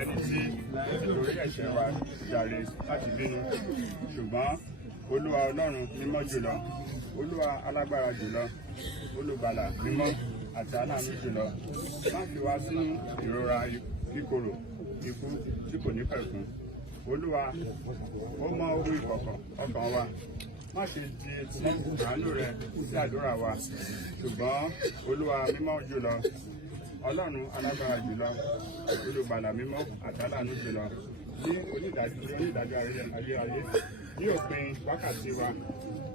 ẹni tí lórí ẹ̀ṣẹ̀ wa jàre láti bínú, ṣùgbọ́n Olúwa Ọlọ́run mímọ́ jùlọ, Olúwa alágbára jùlọ, olùgbàlà mímọ́ àti aláàánú jùlọ, má fi wá sínú ìrora kíkorò ikú tí kò ní pẹ̀kun. Olúwa, ó mọ ohun ìkọ̀kọ̀ ọkàn wa, má ṣe di etí àánú rẹ sí àdúrà wa, ṣùgbọ́n Olúwa mímọ́ jùlọ, Ọlọ́run alágbára jùlọ, olùgbàlà mímọ́ àti aláàánú jùlọ, ní onídàájọ́ ayérayé, ní òpin wákàtí wa,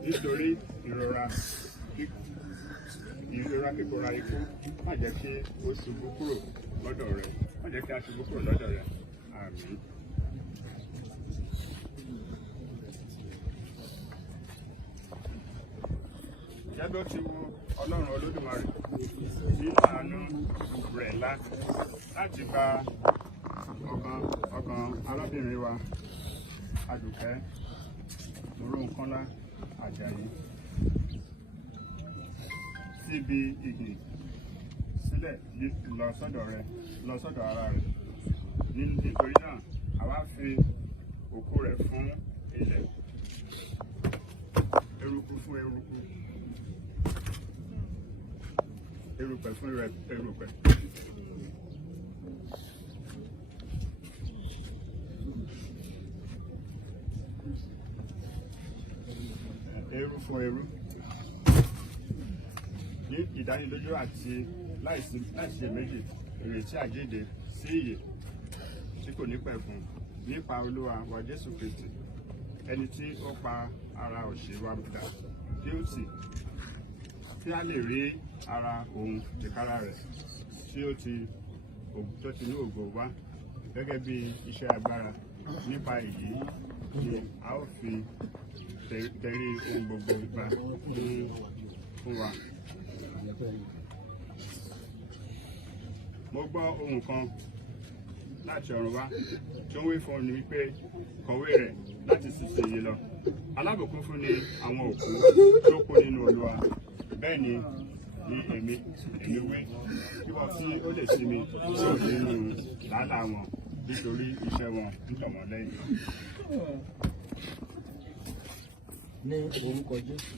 nítorí ìrora kíkorò ikú, má jẹ́ kí ó ṣubú kúrò lọ́dọ̀ rẹ, má jẹ́ kí a ṣubú kúrò lọ́dọ̀ rẹ. Àmín. Jẹ́ bí ó ti wu Ọlọ́run Olódùmarè nínú àánú rẹ̀ ńlá láti gba ọkàn arábìnrin wa Àdùkẹ́ Morónkọ́lá Àjàyí síbi ìgbìn sílẹ̀ lọ sọ́dọ̀ ara rẹ̀. Nítorí náà, àwa fi òkú rẹ̀ fún ilẹ̀, eruku fún eruku, erùpẹ̀ fún erùpẹ̀. Eru fún eru. Ní ìdánilójú àti láìsí méjì, ìrètí àjíǹde sí ìyè tí kò ní pẹ̀kun nípa Olúwa wa Jésù Kristi, ẹni tí ó pa ara òṣì wa dà kí ó sì kí a lè rí ara òun tìkára rẹ̀ tí ó ti ní ògo wá gẹ́gẹ́ bí iṣẹ́ agbára. Nípa èyí ni a ó fi tẹrí ohun gbogbo gbà fún wa. Mo gbọ́ ohùn kan láti ọ̀run wá tí ó ń wí fún mi wípé, kọ̀wé rẹ̀ láti sísìnyí lọ. Alábùkún fún ni àwọn òkú tó kú nínú Olúwa. Bẹ́ẹ̀ ni èmi wí, kí wọ́n tí ó lè sinmi kúrò nínú làálàá wọn, nítorí iṣẹ́ wọn ń tọ̀ wọ́n lẹ́yìn. Ní orúkọ Jésù.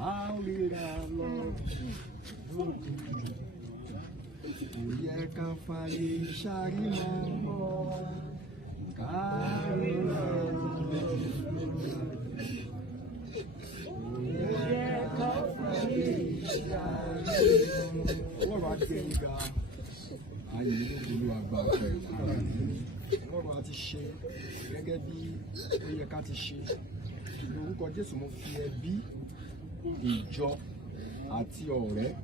A ó ríra lọ lójú. Kò yẹ ká fàyè ṣàrímọ́. Ká ríra lọ. Ọlọ́run á gbé yín ga, ayé olú àgbà ọ̀fẹ́. Ọlọ́run á ti ṣe gẹ́gẹ́ bí ó yẹ ká ti ṣe. Lórúkọ Jésù, mo fi ẹbí, ìjọ àti ọ̀rẹ́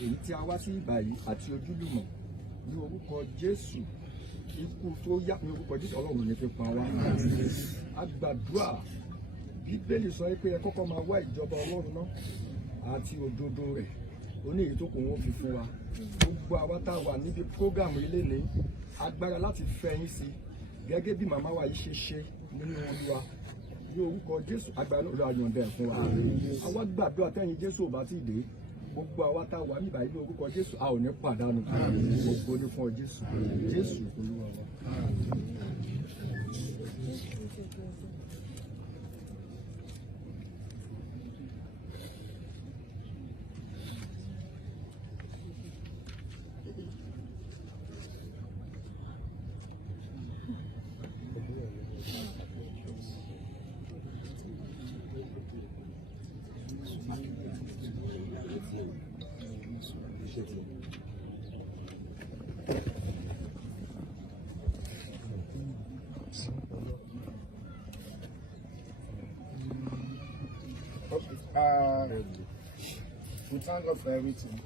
èyí tí a wá sí ìgbà yìí àti ojúlùmọ̀ ní orúkọ Jésù, ikú tó yá ní orúkọ Jésù, Ọlọ́run ní fi pa wá. A gbàdúrà, Bíbélì sọ pé ẹ kọ́kọ́ máa wá ìjọba Ọlọ́run náà àti òdodo rẹ̀, ó ní èyí tó kù wọ́n fi fún wa. Gbogbo àwa tá a wà níbi prógámù ilé ní agbára láti fẹ́ yín sí gẹ́gẹ́ bí màmá wa yìí ṣe ṣe nínú Olúwa. Ní orúkọ Jésù, agbára náà ló yọ̀ǹda ẹ̀ fún wa. Àwa gbàdúrà tẹ́yìn Jésù ò bá ti dé, gbogbo àwa tá a wà níbàá yìí ní orúkọ Jésù a ò ní pàdánù gbogbo ní fún ọ Jésù Jésù Olúwa wa. We thank God for everything.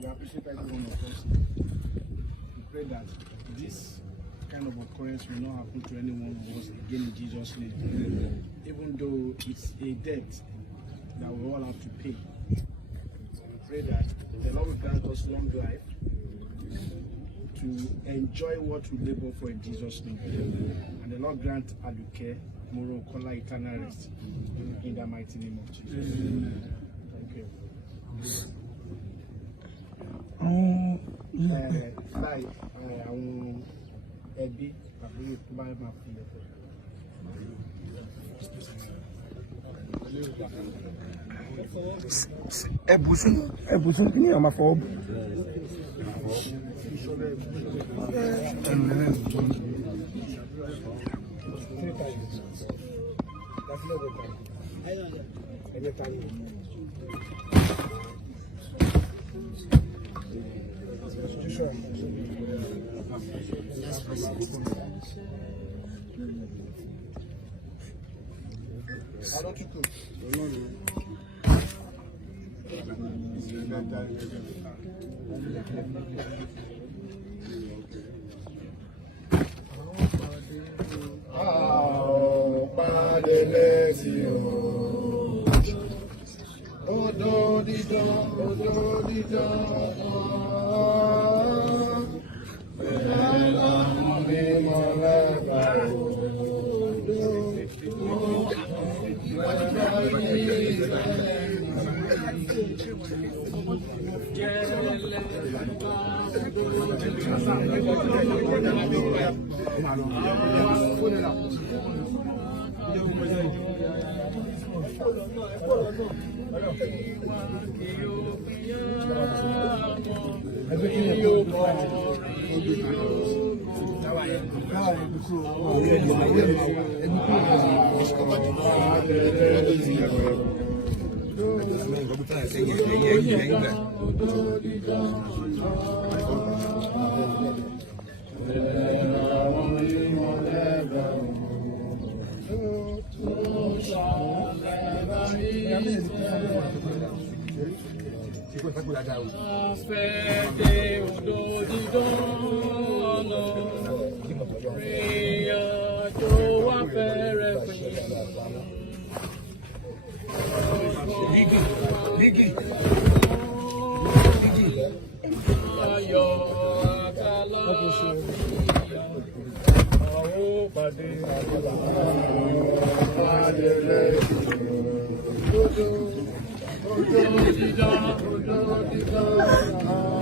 We appreciate every one of us. We pray that this kind of occurrence will not happen to any one of us again in Jesus' name. Even though it's a debt that we all have to pay. So we pray that the Lord will grant us long life to enjoy what we labor for in Jesus' name. And the Lord grant Aduke Moro Kola eternal rest in the mighty name of Jesus. Thank you. Láì àwọn ẹbí àbúrò tó bá máa fi ẹbùsùn kí ni ọmọ fọwọ́ bù. Oh,